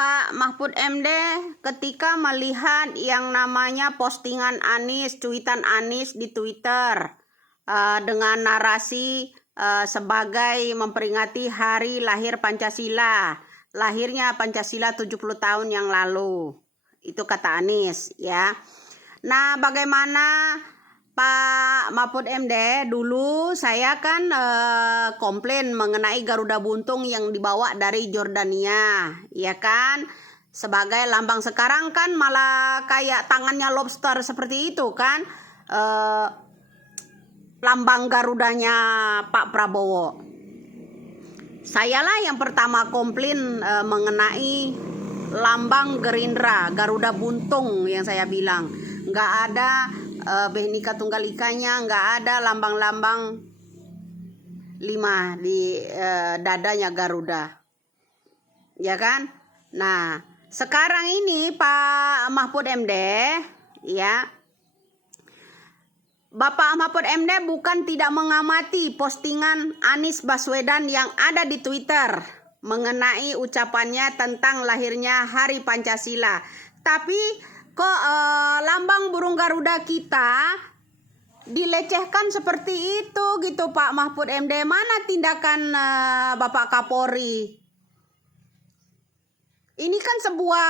Pak Mahfud MD ketika melihat yang namanya postingan Anies, cuitan Anies di Twitter dengan narasi sebagai memperingati hari lahir Pancasila, lahirnya Pancasila 70 tahun yang lalu. Itu kata Anies ya. Nah, bagaimana Pak Mahfud MD, dulu saya kan komplain mengenai Garuda Buntung yang dibawa dari Jordania, ya kan? Sebagai lambang. Sekarang kan malah kayak tangannya lobster seperti itu kan, lambang Garudanya Pak Prabowo. Sayalah yang pertama komplain mengenai lambang Gerindra, Garuda Buntung yang saya bilang. Nggak ada Bhinneka Tunggal Ikanya, nggak ada lambang-lambang 5 di dadanya Garuda, ya kan? Nah, sekarang ini Pak Mahfud MD, ya, Bapak Mahfud MD bukan tidak mengamati postingan Anies Baswedan yang ada di Twitter mengenai ucapannya tentang lahirnya Hari Pancasila, tapi kok lambang burung Garuda kita dilecehkan seperti itu gitu Pak Mahfud MD. Mana tindakan Bapak Kapolri? Ini kan sebuah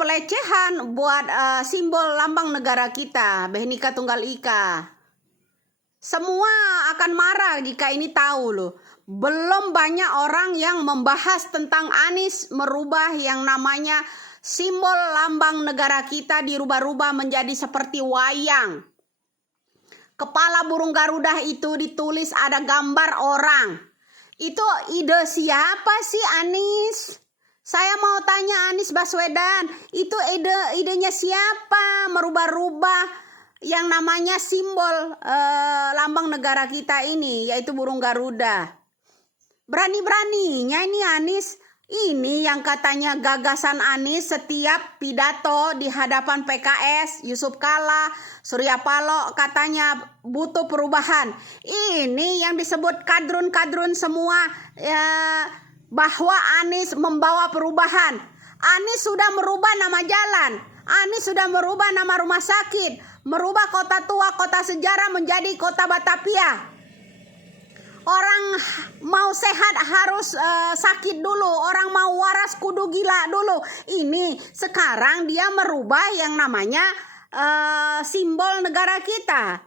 pelecehan buat simbol lambang negara kita, Bhinneka Tunggal Ika. Semua akan marah jika ini tahu loh. Belum banyak orang yang membahas tentang Anies merubah yang namanya simbol lambang negara kita, dirubah-rubah menjadi seperti wayang. Kepala burung Garuda itu ditulis ada gambar orang. Itu ide siapa sih Anies? Saya mau tanya Anies Baswedan, itu idenya siapa merubah-rubah yang namanya simbol lambang negara kita ini, yaitu burung Garuda? Berani-beraninya ini Anies. Ini yang katanya gagasan Anies setiap pidato di hadapan PKS, Yusuf Kala, Surya Paloh katanya butuh perubahan. Ini yang disebut kadrun-kadrun semua ya, bahwa Anies membawa perubahan. Anies sudah merubah nama jalan, Anies sudah merubah nama rumah sakit, merubah kota tua, kota sejarah menjadi kota Batavia. Orang mau sehat harus sakit dulu, orang mau waras kudu gila dulu. Ini sekarang dia merubah yang namanya simbol negara kita,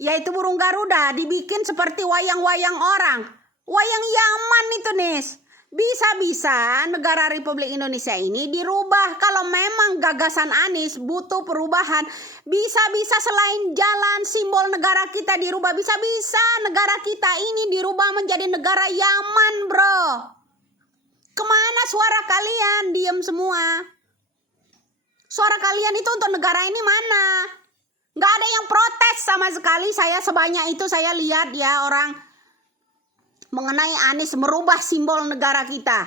yaitu burung Garuda, dibikin seperti wayang-wayang orang. Wayang Yaman itu Nis. Bisa-bisa negara Republik Indonesia ini dirubah. Kalau memang gagasan Anies butuh perubahan, bisa-bisa selain jalan simbol negara kita dirubah, bisa-bisa negara kita ini dirubah menjadi negara Yaman, bro. Kemana suara kalian? Diem semua. Suara kalian itu untuk negara ini mana? Nggak ada yang protes sama sekali. Saya sebanyak itu saya lihat ya orang mengenai Anies merubah simbol negara kita.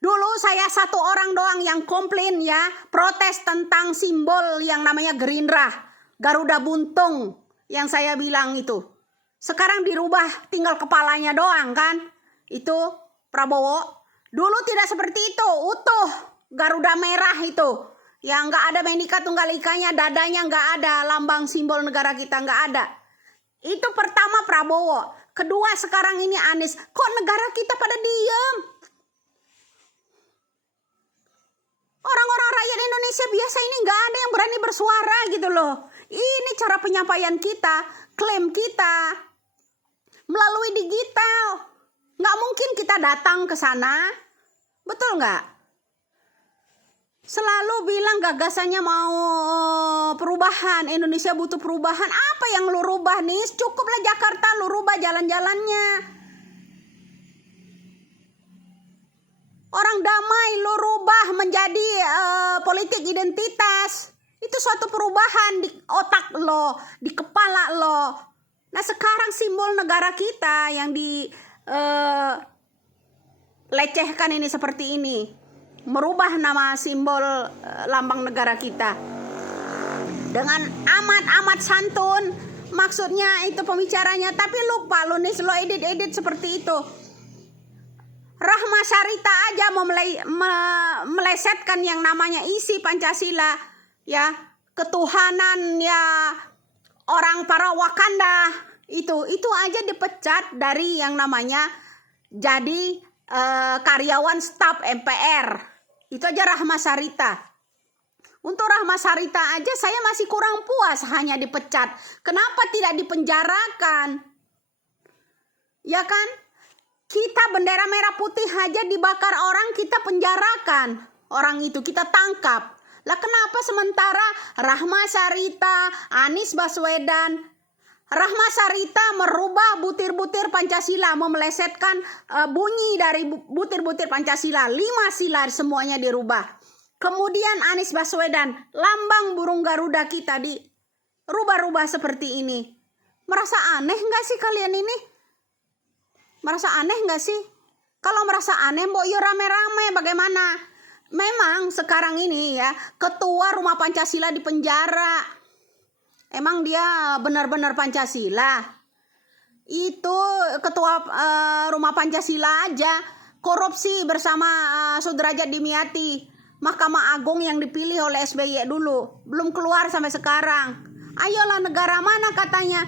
Dulu saya satu orang doang yang komplain ya, protes tentang simbol yang namanya Gerindra, Garuda Buntung yang saya bilang itu. Sekarang dirubah tinggal kepalanya doang kan? Itu Prabowo. Dulu tidak seperti itu, utuh Garuda merah itu. Yang nggak ada Bhinneka Tunggal Ikanya, dadanya nggak ada, lambang simbol negara kita nggak ada. Itu pertama Prabowo. Kedua sekarang ini Anies. Kok negara kita pada diam? Orang-orang rakyat Indonesia biasa ini nggak ada yang berani bersuara gitu loh. Ini cara penyampaian kita, klaim kita melalui digital. Nggak mungkin kita datang ke sana. Betul nggak? Selalu bilang gagasannya mau perubahan, Indonesia butuh perubahan. Apa yang lu rubah nih? Cukuplah Jakarta lu rubah jalan-jalannya. Orang damai lu rubah menjadi politik identitas. Itu suatu perubahan di otak lo, di kepala lo. Nah sekarang simbol negara kita yang lecehkan ini seperti ini. Merubah nama simbol lambang negara kita dengan amat santun, maksudnya itu pembicaranya, tapi lupa lo nih, lo edit seperti itu. Rahma Sarita aja melesetkan yang namanya isi Pancasila, ya, ketuhanan ya orang para Wakanda itu aja dipecat dari yang namanya jadi karyawan staf MPR. Itu aja Rahma Sarita. Untuk Rahma Sarita aja saya masih kurang puas hanya dipecat. Kenapa tidak dipenjarakan? Ya kan? Kita bendera merah putih aja dibakar orang, kita penjarakan. Orang itu kita tangkap. Lah kenapa sementara Rahma Sarita, Anies Baswedan, Rahma Sarita merubah butir-butir Pancasila, memelesetkan bunyi dari butir-butir Pancasila, 5 sila semuanya dirubah. Kemudian Anies Baswedan, lambang burung Garuda kita dirubah-rubah seperti ini. Merasa aneh nggak sih kalian ini? Merasa aneh nggak sih? Kalau merasa aneh, mbok yo rame-rame bagaimana? Memang sekarang ini ya, ketua Rumah Pancasila di penjara. Emang dia benar-benar Pancasila? Itu ketua Rumah Pancasila aja korupsi bersama Sudrajat Dimyati. Mahkamah Agung yang dipilih oleh SBY dulu, belum keluar sampai sekarang. Ayolah, negara mana katanya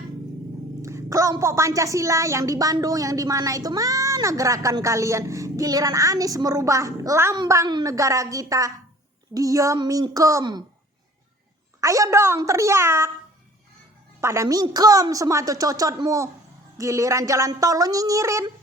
kelompok Pancasila yang di Bandung, yang di mana itu, mana gerakan kalian? Giliran Anies merubah lambang negara kita, diam mingkem. Ayo dong teriak. Pada mingkem semua tuh cocotmu. Giliran jalan tol lo nyinyirin.